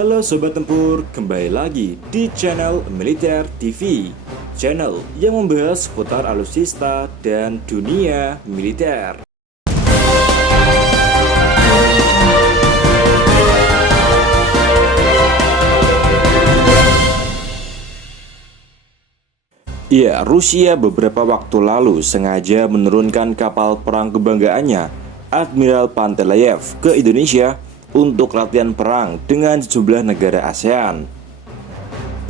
Halo Sobat Tempur, kembali lagi di channel Militer TV, channel yang membahas seputar alutsista dan dunia militer. Ya, Rusia beberapa waktu lalu sengaja menurunkan kapal perang kebanggaannya, Admiral Panteleyev, ke Indonesia untuk latihan perang dengan sejumlah negara ASEAN.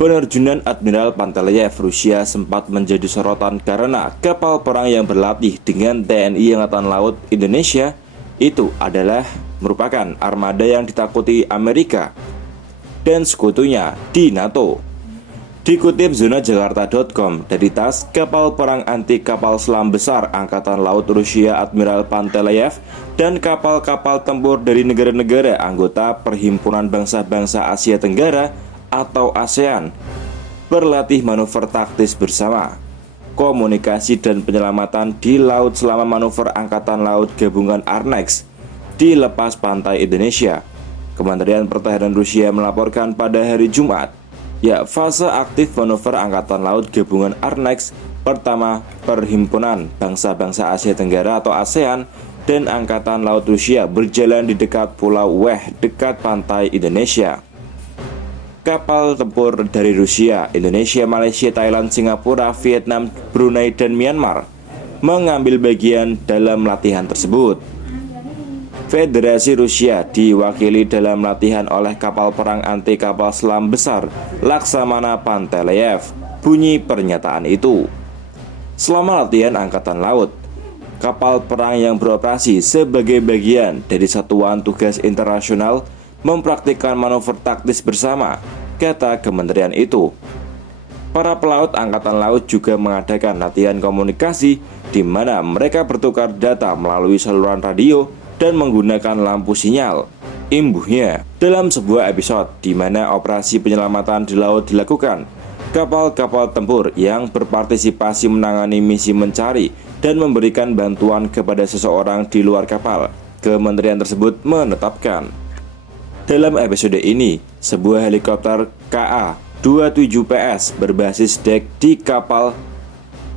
Penerjunan Admiral Panteleyev Rusia sempat menjadi sorotan karena kapal perang yang berlatih dengan TNI Angkatan Laut Indonesia itu adalah merupakan armada yang ditakuti Amerika dan sekutunya di NATO. Dikutip zonajakarta.com, dari tas kapal perang anti kapal selam besar Angkatan Laut Rusia Admiral Panteleyev dan kapal-kapal tempur dari negara-negara anggota Perhimpunan Bangsa-Bangsa Asia Tenggara atau ASEAN berlatih manuver taktis bersama, komunikasi dan penyelamatan di laut selama manuver Angkatan Laut Gabungan Arnex di lepas pantai Indonesia. Kementerian Pertahanan Rusia melaporkan pada hari Jumat, ya, fase aktif manuver Angkatan Laut Gabungan Arnex pertama Perhimpunan Bangsa-Bangsa Asia Tenggara atau ASEAN dan Angkatan Laut Rusia berjalan di dekat Pulau Weh dekat pantai Indonesia. Kapal tempur dari Rusia, Indonesia, Malaysia, Thailand, Singapura, Vietnam, Brunei, dan Myanmar mengambil bagian dalam latihan tersebut. Federasi Rusia diwakili dalam latihan oleh kapal perang anti kapal selam besar Laksamana Panteleyev, bunyi pernyataan itu. Selama latihan Angkatan Laut, kapal perang yang beroperasi sebagai bagian dari satuan tugas internasional mempraktikkan manuver taktis bersama, kata kementerian itu. Para pelaut Angkatan Laut juga mengadakan latihan komunikasi di mana mereka bertukar data melalui saluran radio dan menggunakan lampu sinyal. Imbuhnya, dalam sebuah episode di mana operasi penyelamatan di laut dilakukan, kapal-kapal tempur yang berpartisipasi menangani misi mencari dan memberikan bantuan kepada seseorang di luar kapal, kementerian tersebut menetapkan. Dalam episode ini, sebuah helikopter KA-27PS berbasis dek di kapal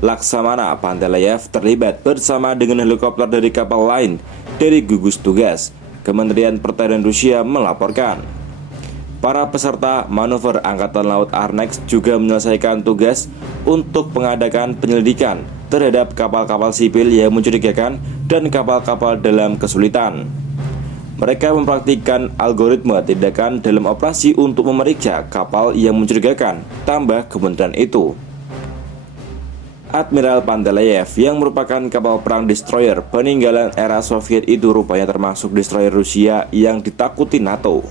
Laksamana Panteleyev terlibat bersama dengan helikopter dari kapal lain dari gugus tugas, Kementerian Pertahanan Rusia melaporkan. Para peserta manuver Angkatan Laut Arnex juga menyelesaikan tugas untuk mengadakan penyelidikan terhadap kapal-kapal sipil yang mencurigakan dan kapal-kapal dalam kesulitan. Mereka mempraktikkan algoritma tindakan dalam operasi untuk memeriksa kapal yang mencurigakan, tambah kementerian itu. Admiral Panteleyev yang merupakan kapal perang destroyer peninggalan era Soviet itu rupanya termasuk destroyer Rusia yang ditakuti NATO.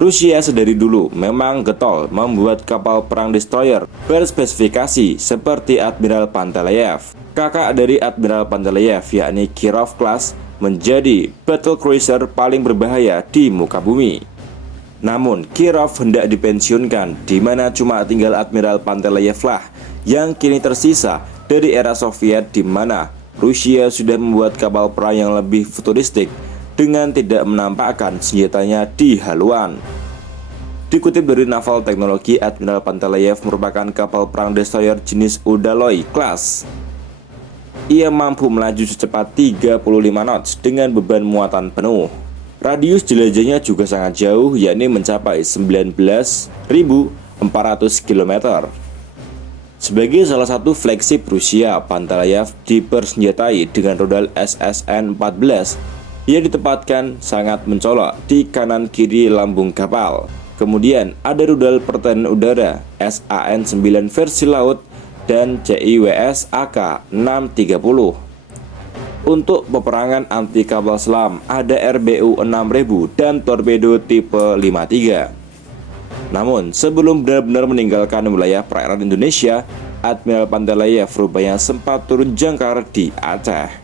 Rusia sedari dulu memang getol membuat kapal perang destroyer berspesifikasi seperti Admiral Panteleyev. Kakak dari Admiral Panteleyev, yakni Kirov class, menjadi battle cruiser paling berbahaya di muka bumi. Namun Kirov hendak dipensiunkan, di mana cuma tinggal Admiral Panteleyev lah yang kini tersisa dari era Soviet, di mana Rusia sudah membuat kapal perang yang lebih futuristik dengan tidak menampakkan senjatanya di haluan. Dikutip dari Naval Teknologi, Admiral Panteleyev merupakan kapal perang destroyer jenis Udaloy class. Ia mampu melaju secepat 35 knots dengan beban muatan penuh. Radius jelajahnya juga sangat jauh, yakni mencapai 19.400 km. Sebagai salah satu flagship Rusia, Panteleyev dipersenjatai dengan rudal SSN-14 yang ditempatkan sangat mencolok di kanan kiri lambung kapal. Kemudian ada rudal pertahanan udara SAN-9 versi laut dan CIWS AK-630. Untuk peperangan anti kapal selam ada RBU 6000 dan torpedo tipe 53. Namun, sebelum benar-benar meninggalkan wilayah perairan Indonesia, Admiral Panteleyev rupanya sempat turun jangkar di Aceh.